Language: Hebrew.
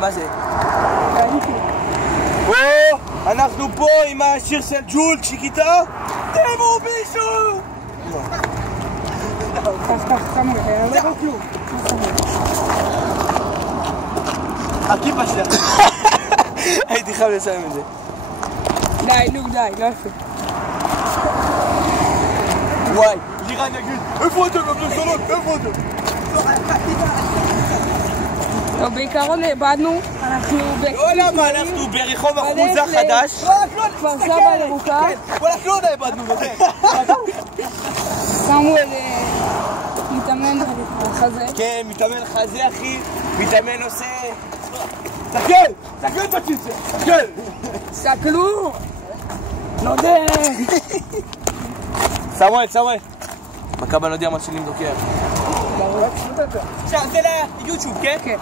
מה זה? אנחנו פה עם השיר של ג'ול, צ'יקיטה. תראו בישו! כך, סמואל, לא רואה כלום. הכיפה שלך. הייתי חייב לסיים את זה. די, נו, די, לא יפה. וואי, לירן יגיד, איפה אתם? איפה אתם? טוב, בעיקרון איבדנו, אנחנו לא למה, אנחנו ברחוב אחוזה חדש. כפר סבא ירוקה. וואלה, לא יודע, איבדנו בזה. סמואל מתאמן חזה. כן, מתאמן חזה, אחי. מתאמן עושה... תסתכל! תסתכל בציצה! תסתכל! סתכלו! נודה! סמואל! מכבה נודיע מתחילים דוקר. זה ליוטיוב, כן? כן.